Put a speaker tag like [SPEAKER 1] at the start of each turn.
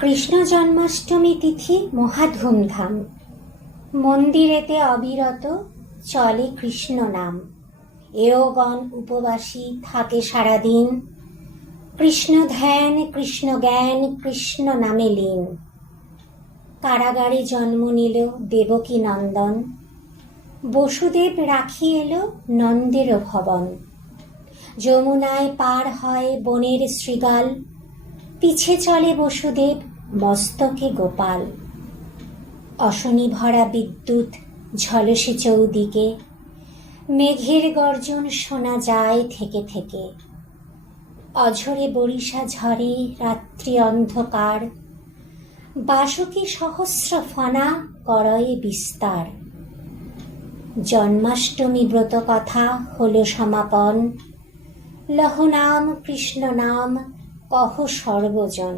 [SPEAKER 1] কৃষ্ণ জন্মাষ্টমী তিথি মহা ধুমধাম মন্দিরেতে অবিরত চলে কৃষ্ণ নাম। এওগণ উপবাসী থাকে সারাদিন। কৃষ্ণ ধ্যান, কৃষ্ণ জ্ঞান, কৃষ্ণ নামে লীন। কারাগারে জন্ম নিল দেবকী নন্দন। বসুদেব রাখি এলো নন্দের ভবন। যমুনায় পার হয় বনের শৃগাল। পিছে চলে বসুদেব, মস্তকে গোপাল। অশনি ভরা বিদ্যুৎ ঝলসে চৌদিকে, মেঘের গর্জন শোনা যায় থেকে থেকে। অঝরে বরিশা ঝরে রাত্রি অন্ধকার, বাসকি সহস্র ফনা করয়ে বিস্তার। জন্মাষ্টমী ব্রত কথা হল সমাপন লহ নাম কৃষ্ণ নাম কহ সর্বজন।